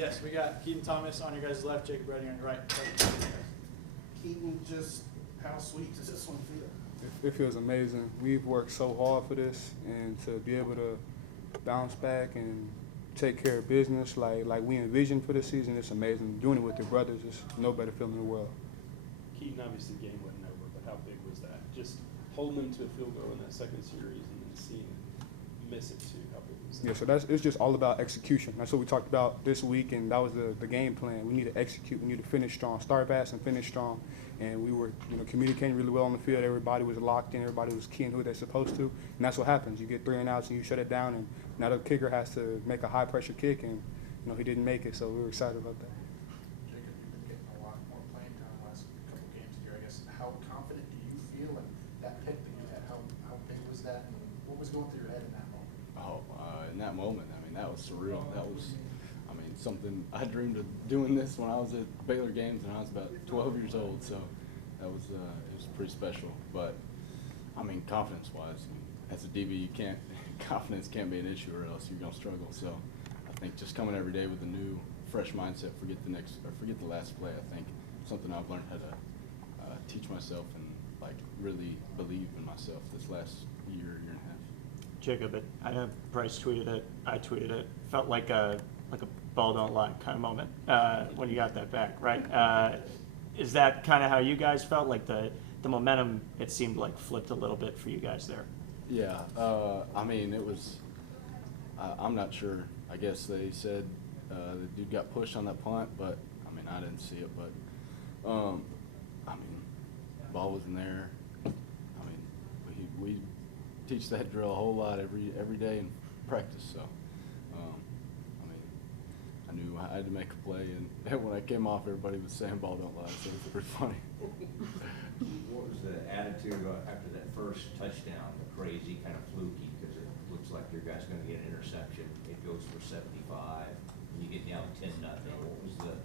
Yes, we got Keaton Thomas on your guys' left, Jacob Redding on your right. Keaton, just how sweet does this one feel? It feels amazing. We've worked so hard for this, and to be able to bounce back and take care of business like we envisioned for the season, it's amazing. Doing it with your brothers is no better feeling in the world. Keaton, obviously the game wasn't over, but how big was that? Just holding them to a field goal in that second series and then seeing them miss it too, how big was that? Yeah, so it's just all about execution. That's what we talked about this week, and that was the game plan. We need to execute. We need to finish strong, start fast and finish strong. And we were, communicating really well on the field. Everybody was locked in. Everybody was keying who they're supposed to. And that's what happens. You get 3 and outs and you shut it down. And now the kicker has to make a high-pressure kick, and he didn't make it. So we were excited about that. Jacob, you've been getting a lot more playing time last couple games here. I guess, how confident do you feel in that pick that you had? How big was that, and what was going through your head in that moment? In that moment, that was surreal. That was, something I dreamed of doing this when I was at Baylor games when I was about 12 years old. So that was it was pretty special. But confidence-wise, as a DB, confidence can't be an issue, or else you're gonna struggle. So I think just coming every day with a new, fresh mindset, forget the last play. I think something I've learned how to teach myself and really believe in myself this last year and a half. Jacob, I know Bryce tweeted it, I tweeted it. Felt like a ball don't lie kind of moment when you got that back, right? Is that kind of how you guys felt? Like the momentum, it seemed like flipped a little bit for you guys there. Yeah, it was. I'm not sure. I guess they said the dude got pushed on that punt, but I didn't see it. But ball wasn't there. We teach that drill a whole lot every day in practice. So, I knew I had to make a play, and when I came off, everybody was saying "ball don't lie," so it was pretty funny. What was the attitude after that first touchdown? The crazy, kind of fluky, because it looks like your guy's going to get an interception. It goes for 75, and you get down 10-0. What was the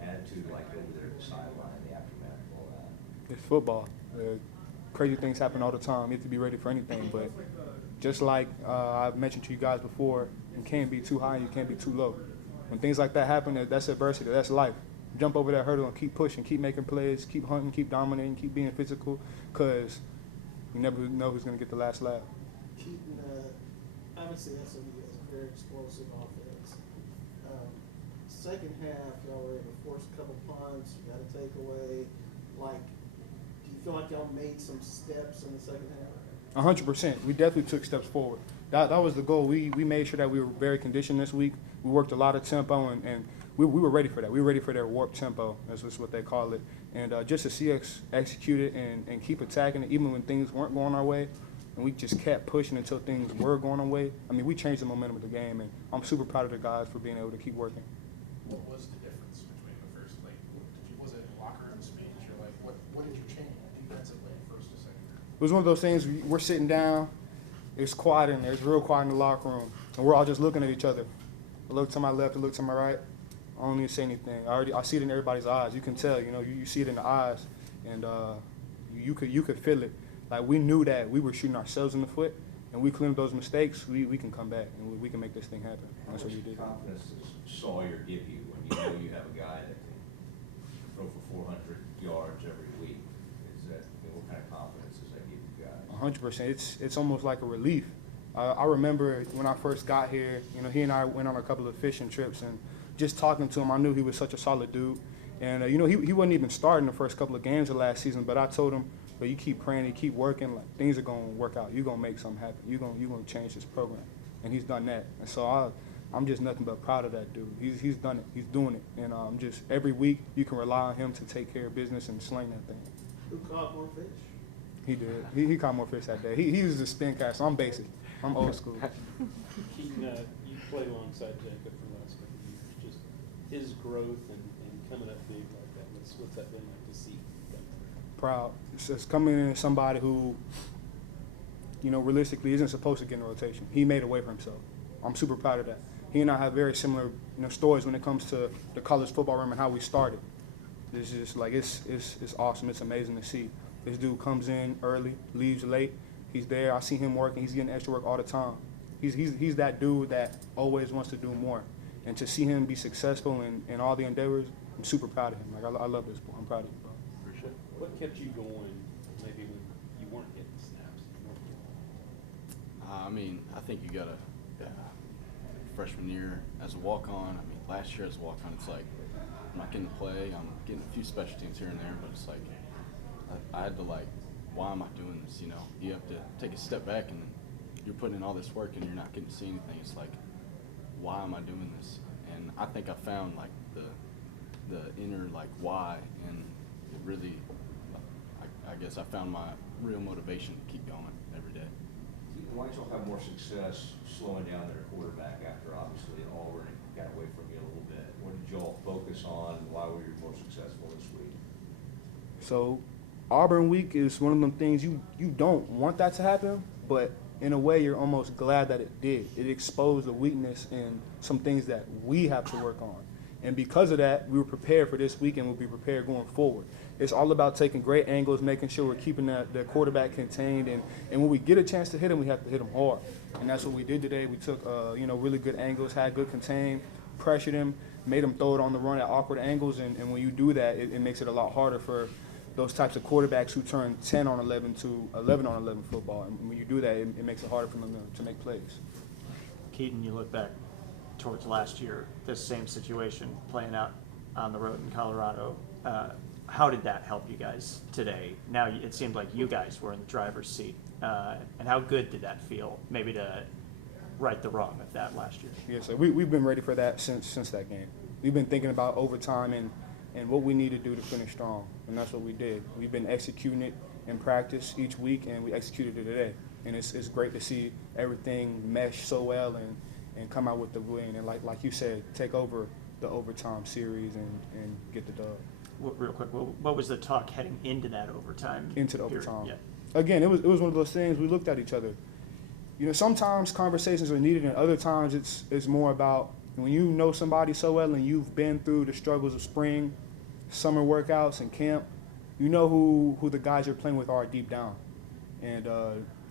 attitude like over there at the sideline, the aftermath of all that? It's football. Crazy things happen all the time. You have to be ready for anything. But just like I've mentioned to you guys before, you can't be too high and you can't be too low. When things like that happen, that's adversity. That's life. Jump over that hurdle and keep pushing, keep making plays, keep hunting, keep dominating, keep being physical, because you never know who's going to get the last laugh. Keaton, obviously SMU has a very explosive offense. Second half, y'all were able to force a couple punts, you got a takeaway. Do you feel like y'all made some steps in the second half? 100%. We definitely took steps forward. That was the goal. We made sure that we were very conditioned this week. We worked a lot of tempo, and we were ready for that. We were ready for their warp tempo. That's what they call it. And just to see us execute it and keep attacking it, even when things weren't going our way, and we just kept pushing until things were going our way. We changed the momentum of the game, and I'm super proud of the guys for being able to keep working. What was the difference between the first, was it locker room speech, or what did you change defensively first to second? It was one of those things we're sitting down, it's quiet in there, it's real quiet in the locker room, and we're all just looking at each other. I look to my left, I look to my right, I don't even say anything. I see it in everybody's eyes. You can tell, you see it in the eyes, and you could feel it. Like, we knew that we were shooting ourselves in the foot, and we cleaned up those mistakes, we can come back, and we can make this thing happen. That's what we did. How much confidence does Sawyer give you when you know you have a guy that can throw for 400 yards every week? What kind of confidence does that give you guys? 100%. It's almost like a relief. I remember when I first got here, he and I went on a couple of fishing trips, and just talking to him, I knew he was such a solid dude. And, he wasn't even starting the first couple of games of last season, but I told him, but you keep praying, you keep working, things are going to work out. You're going to make something happen. You're going to change this program. And he's done that. And so I'm just nothing but proud of that dude. He's done it. He's doing it. And just every week you can rely on him to take care of business and sling that thing. Who caught more fish? He did. He caught more fish that day. He was a spin cast, so I'm basic. I'm old school. Keaton, you played alongside Jacob for the last couple of years. Just his growth and coming up big like that. What's that been like to see? Proud. It's coming in as somebody who, realistically isn't supposed to get in a rotation. He made a way for himself. I'm super proud of that. He and I have very similar, stories when it comes to the college football realm and how we started. It's just it's awesome. It's amazing to see. This dude comes in early, leaves late. He's there. I see him working. He's getting extra work all the time. He's that dude that always wants to do more. And to see him be successful in all the endeavors, I'm super proud of him. Like, I love this boy. I'm proud of you, bro. Appreciate it. What kept you going maybe when you weren't getting snaps? I mean, I think you got to freshman year as a walk-on. I mean, last year as a walk-on, it's like I'm not getting to play. I'm getting a few special teams here and there, but it's like I had to like, why am I doing this? You know, you have to take a step back and you're putting in all this work and you're not getting to see anything. It's like, why am I doing this? And I think I found like the inner like why, and it really, I guess I found my real motivation to keep going every day. Why don't y'all have more success slowing down their quarterback after obviously Auburn got away from you a little bit? What did y'all focus on? Why were you more successful this week? So Auburn week is one of them things you don't want that to happen, but in a way you're almost glad that it did. It exposed the weakness in some things that we have to work on. And because of that, we were prepared for this week and we'll be prepared going forward. It's all about taking great angles, making sure we're keeping the quarterback contained, and when we get a chance to hit him, we have to hit him hard. And that's what we did today. We took really good angles, had good contain, pressured him, made him throw it on the run at awkward angles, and when you do that, it makes it a lot harder for those types of quarterbacks who turn 10 on 11 to 11 on 11 football. And when you do that, it makes it harder for them to make plays. Keaton, you look back towards last year, this same situation playing out on the road in Colorado. How did that help you guys today? Now it seemed like you guys were in the driver's seat. And how good did that feel, maybe to right the wrong of that last year? Yeah, so we've been ready for that since that game. We've been thinking about overtime and what we need to do to finish strong, and that's what we did. We've been executing it in practice each week, and we executed it today. And it's great to see everything mesh so well and come out with the win. And like you said, take over the overtime series and get the dub. Real quick, what was the talk heading into that overtime? Into the period? overtime. Yeah. Again, it was one of those things we looked at each other. You know, sometimes conversations are needed, and other times it's more about when you know somebody so well and you've been through the struggles of spring, summer workouts, and camp. You know who the guys you're playing with are deep down, and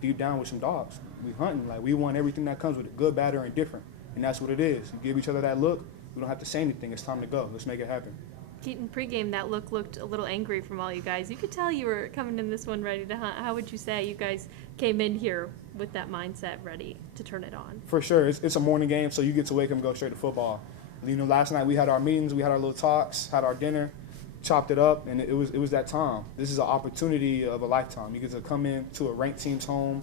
deep down with some dogs. We hunting, like we want everything that comes with it, good, bad, or indifferent, and that's what it is. You give each other that look. We don't have to say anything. It's time to go. Let's make it happen. Keaton, pregame, that look looked a little angry from all you guys. You could tell you were coming in this one ready to hunt. How would you say you guys came in here with that mindset ready to turn it on? For sure. It's a morning game, so you get to wake up and go straight to football. You know, last night we had our meetings, we had our little talks, had our dinner, chopped it up, and it was that time. This is an opportunity of a lifetime. You get to come in to a ranked team's home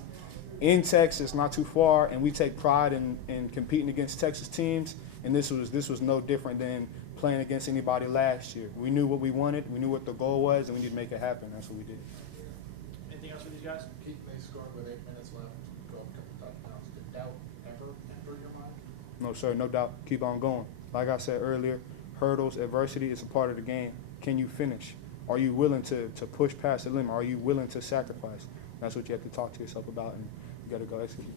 in Texas, not too far, and we take pride in competing against Texas teams, and this was no different than playing against anybody last year. We knew what we wanted, we knew what the goal was, and we need to make it happen. That's what we did. Anything else for these guys? Keaton, they scored with 8 minutes left, go up a couple touchdowns. Did doubt ever enter your mind? No, sir, no doubt. Keep on going. Like I said earlier, hurdles, adversity is a part of the game. Can you finish? Are you willing to push past the limit? Are you willing to sacrifice? That's what you have to talk to yourself about, and you got to go execute.